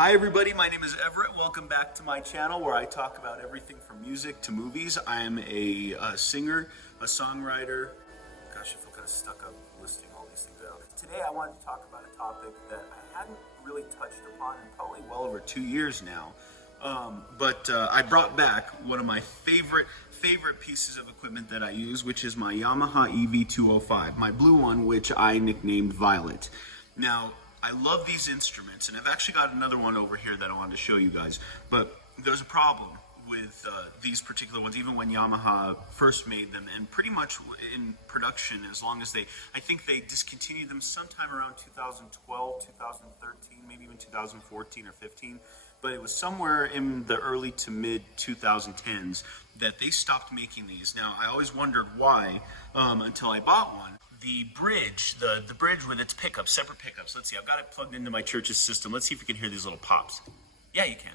Hi everybody, my name is Everett. Welcome back to my channel where I talk about everything from music to movies. I am a singer, a songwriter. Gosh, I feel kind of stuck up listing all these things out. Today I wanted to talk about a topic that I hadn't really touched upon in probably well over 2 years now. I brought back one of my favorite pieces of equipment that I use, which is my Yamaha EV-205, my blue one, which I nicknamed Violet. Now, I love these instruments, and I've actually got another one over here that I wanted to show you guys, but there's a problem with these particular ones, even when Yamaha first made them, and pretty much in production, as long as I think they discontinued them sometime around 2012, 2013, maybe even 2014 or 15, but it was somewhere in the early to mid 2010s that they stopped making these. Now, I always wondered why until I bought one. The bridge, the bridge with its pickups, separate pickups. Let's see, I've got it plugged into my church's system. Let's see if we can hear these little pops. Yeah, you can.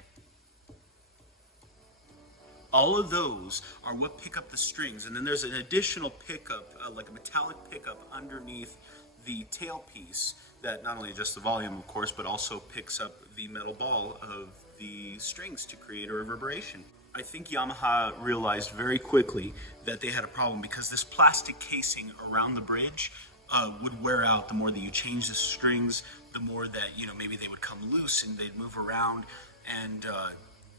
All of those are what pick up the strings, and then there's an additional pickup, like a metallic pickup underneath the tailpiece that not only adjusts the volume, of course, but also picks up the metal ball of the strings to create a reverberation. I think Yamaha realized very quickly that they had a problem because this plastic casing around the bridge would wear out the more that you change the strings, the more that, maybe they would come loose and they'd move around. And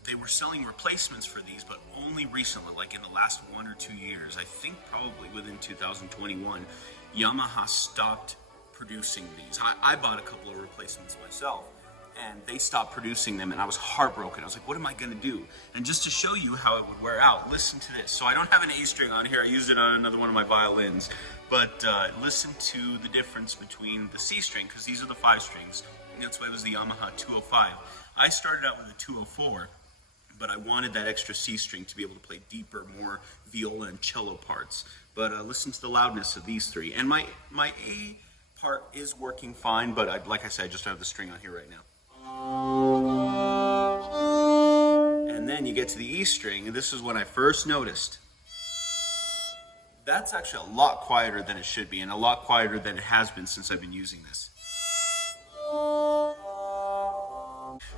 they were selling replacements for these, but only recently, like in the last 1 or 2 years, I think probably within 2021, Yamaha stopped producing these. I bought a couple of replacements myself, and they stopped producing them, and I was heartbroken. I was like, what am I gonna do? And just to show you how it would wear out, listen to this. So I don't have an A string on here, I used it on another one of my violins, but listen to the difference between the C string, because these are the 5 strings, and that's why it was the Yamaha 205. I started out with a 204, but I wanted that extra C string to be able to play deeper, more viola and cello parts. But listen to the loudness of these 3. And my A part is working fine, but like I said, I just don't have the string on here right now. And then you get to the E string, and this is when I first noticed. That's actually a lot quieter than it should be, and a lot quieter than it has been since I've been using this.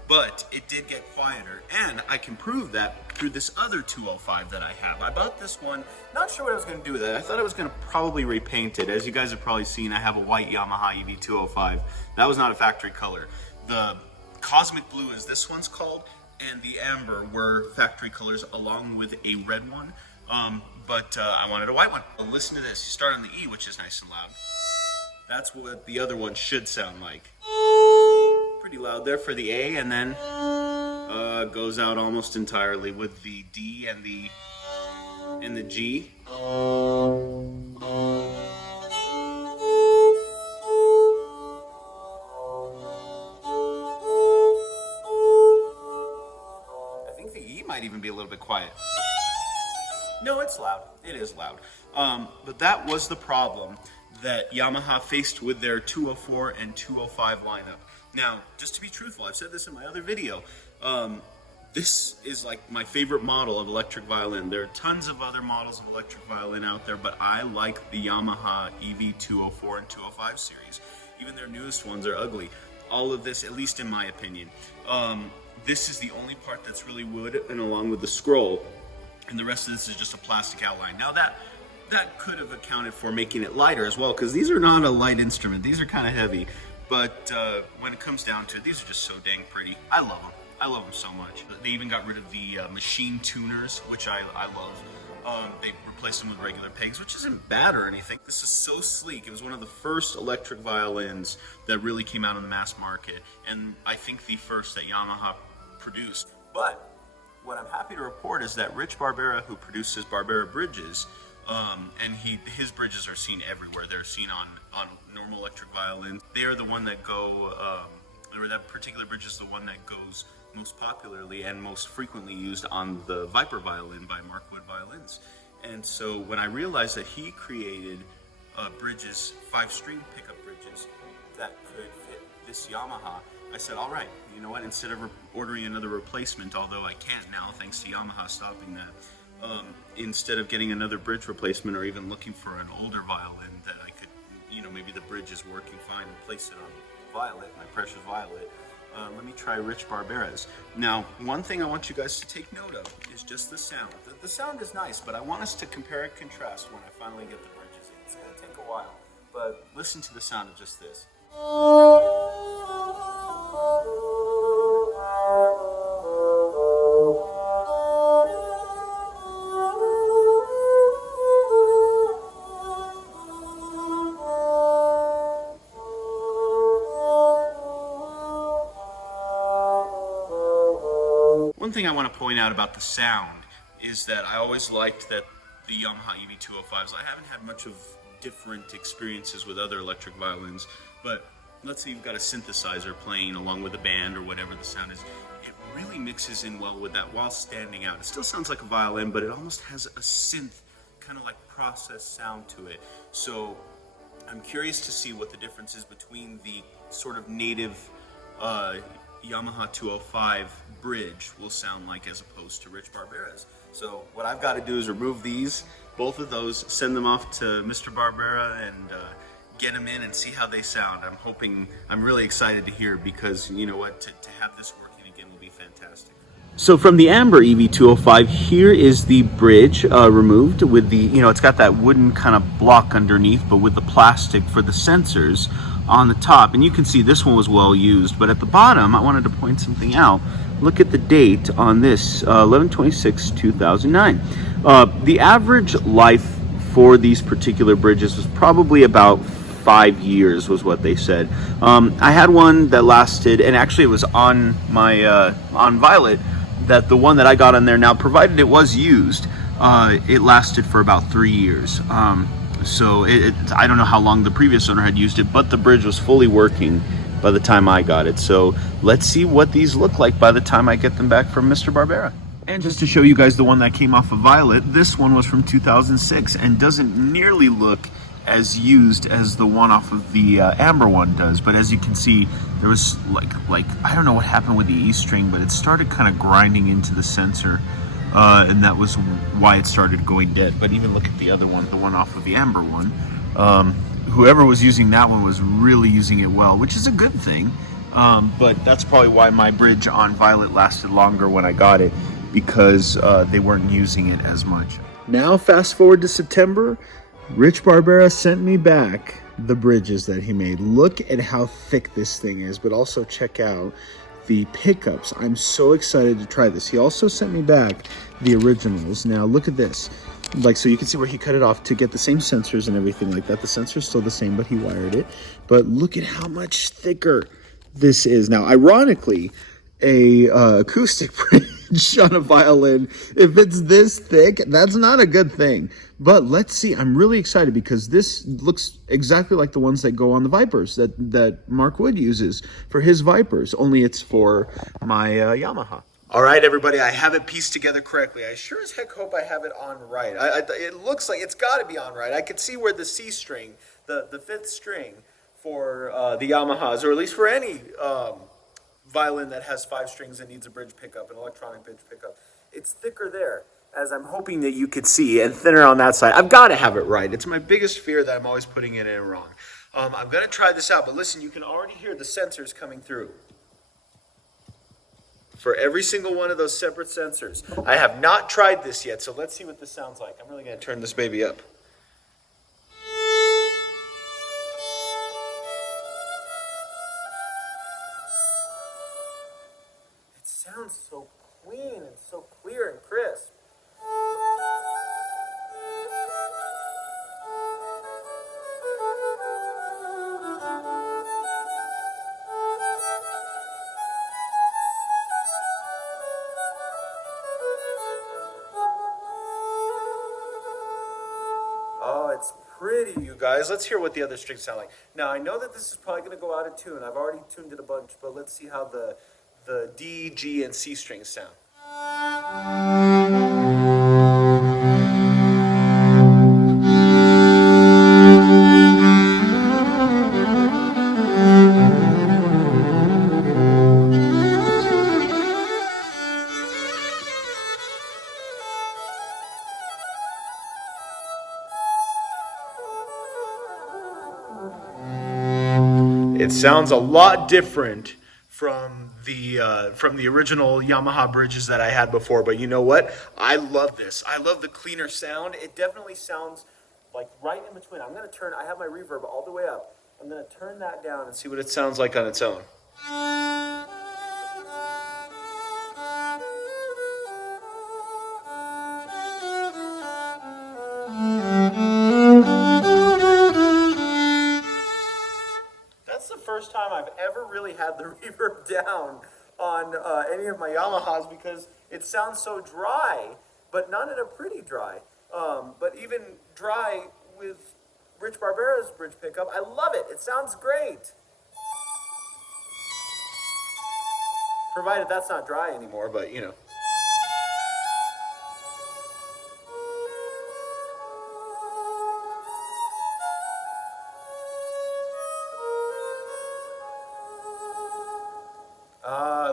But it did get quieter, and I can prove that through this other 205 that I have. I bought this one, not sure what I was going to do with it. I thought I was going to probably repaint it. As you guys have probably seen, I have a white Yamaha EV-205. That was not a factory color. The Cosmic Blue, as this one's called, and the Amber were factory colors along with a red one, but I wanted a white one. Well, listen to this. You start on the E, which is nice and loud. That's what the other one should sound like. Pretty loud there for the A, and then goes out almost entirely with the D and the G. Might even be a little bit quiet. No, it's loud. It is loud. But that was the problem that Yamaha faced with their 204 and 205 lineup. Now, just to be truthful, I've said this in my other video, this is like my favorite model of electric violin. There are tons of other models of electric violin out there, but I like the Yamaha EV-204 and 205 series. Even their newest ones are ugly. All of this, at least in my opinion, this is the only part that's really wood, and along with the scroll, and the rest of this is just a plastic outline. Now that could have accounted for making it lighter as well, because these are not a light instrument. These are kind of heavy, but when it comes down to it, these are just so dang pretty. I love them. I love them so much. They even got rid of the machine tuners, which I love. They replaced them with regular pegs, which isn't bad or anything. This is so sleek. It was one of the first electric violins that really came out on the mass market, and I think the first that Yamaha produced. But what I'm happy to report is that Rich Barbera, who produces Barbera bridges, and his bridges are seen everywhere. They're seen on normal electric violins. They are the one that go, or that particular bridge is the one that goes most popularly and most frequently used on the Viper violin by Markwood Violins. And so when I realized that he created bridges, 5-string pickup bridges that could fit this Yamaha, I said, all right, you know what, instead of ordering another replacement, although I can't now thanks to Yamaha stopping that, instead of getting another bridge replacement or even looking for an older violin that I could, maybe the bridge is working fine and place it on Violet, my precious Violet, Let me try Rich Barbera's. Now, one thing I want you guys to take note of is just the sound. The sound is nice, but I want us to compare and contrast when I finally get the bridges in. It's going to take a while, but listen to the sound of just this. One thing I want to point out about the sound is that I always liked that the Yamaha EV-205s, I haven't had much of different experiences with other electric violins, but let's say you've got a synthesizer playing along with a band or whatever the sound is, it really mixes in well with that while standing out. It still sounds like a violin, but it almost has a synth kind of like processed sound to it. So I'm curious to see what the difference is between the sort of native Yamaha 205 bridge will sound like as opposed to Rich Barbera's. So what I've got to do is remove these, both of those, send them off to Mr. Barbera and get them in and see how they sound. I'm really excited to hear, because you know what, to have this working again will be fantastic. So from the Amber EV-205, here is the bridge removed with the, it's got that wooden kind of block underneath, but with the plastic for the sensors on the top. And you can see this one was well used, but at the bottom, I wanted to point something out. Look at the date on this, 11/26/2009. The average life for these particular bridges was probably about 5 years, was what they said. I had one that lasted, and actually it was on my on Violet, that the one that I got on there now, provided it was used, it lasted for about 3 years. So I don't know how long the previous owner had used it, but the bridge was fully working by the time I got it. So let's see what these look like by the time I get them back from Mr. Barbera. And just to show you guys the one that came off of Violet, this one was from 2006 and doesn't nearly look as used as the one off of the Amber one does. But as you can see, there was like I don't know what happened with the E string, but it started kind of grinding into the sensor. And that was why it started going dead. But even look at the other one, the one off of the Amber one. Whoever was using that one was really using it well, which is a good thing. But that's probably why my bridge on Violet lasted longer when I got it, because they weren't using it as much. Now fast forward to September, Rich Barbera sent me back the bridges that he made. Look at how thick this thing is, but also check out the pickups. I'm so excited to try this. He also sent me back the originals. Now look at this. So you can see where he cut it off to get the same sensors and everything like that. The sensor's still the same, but he wired it. But look at how much thicker this is. Now, ironically, a acoustic bridge on a violin, if it's this thick, that's not a good thing. But let's see. I'm really excited because this looks exactly like the ones that go on the Vipers that Mark Wood uses for his Vipers, only it's for my Yamaha. All right, everybody, I have it pieced together correctly. I sure as heck hope I have it on right. It looks like it's got to be on right. I could see where the C string, the fifth string for the Yamahas, or at least for any violin that has 5 strings and needs a bridge pickup, an electronic bridge pickup, it's thicker there, as I'm hoping that you could see, and thinner on that side. I've got to have it right. It's my biggest fear that I'm always putting it in wrong. I'm going to try this out, but listen, you can already hear the sensors coming through for every single one of those separate sensors. I have not tried this yet, so let's see what this sounds like. I'm really going to turn this baby up. It sounds so clean and so clear and crisp. Oh, it's pretty, you guys. Let's hear what the other strings sound like. Now, I know that this is probably going to go out of tune. I've already tuned it a bunch, but let's see how the D, G, and C strings sound. It sounds a lot different from the original Yamaha bridges that I had before. But you know what? I love this. I love the cleaner sound. It definitely sounds like right in between. I'm gonna turn. I have my reverb all the way up. I'm gonna turn that down and see what it sounds like on its own. That's the first time I've ever really had the reverb down on any of my Yamahas because it sounds so dry, but not in a pretty dry. But even dry with Rich Barbera's bridge pickup, I love it. It sounds great. Provided that's not dry anymore, but you know.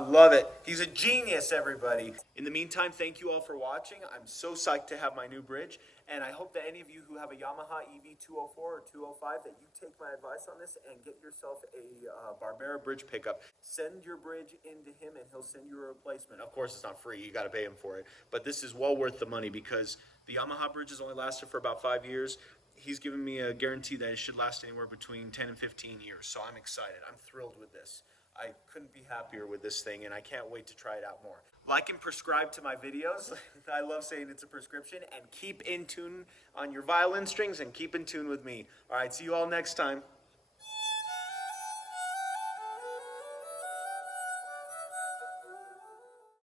Love it. He's a genius, everybody. In the meantime, thank you all for watching. I'm so psyched to have my new bridge, and I hope that any of you who have a Yamaha EV-204 or 205 that you take my advice on this and get yourself a Barbera bridge pickup. Send your bridge into him, and he'll send you a replacement. Of course, it's not free. You got to pay him for it, but this is well worth the money because the Yamaha bridges only lasted for about 5 years. He's given me a guarantee that it should last anywhere between 10 and 15 years, so I'm excited. I'm thrilled with this. I couldn't be happier with this thing, and I can't wait to try it out more. Like and prescribe to my videos. I love saying it's a prescription. And keep in tune on your violin strings and keep in tune with me. All right, see you all next time.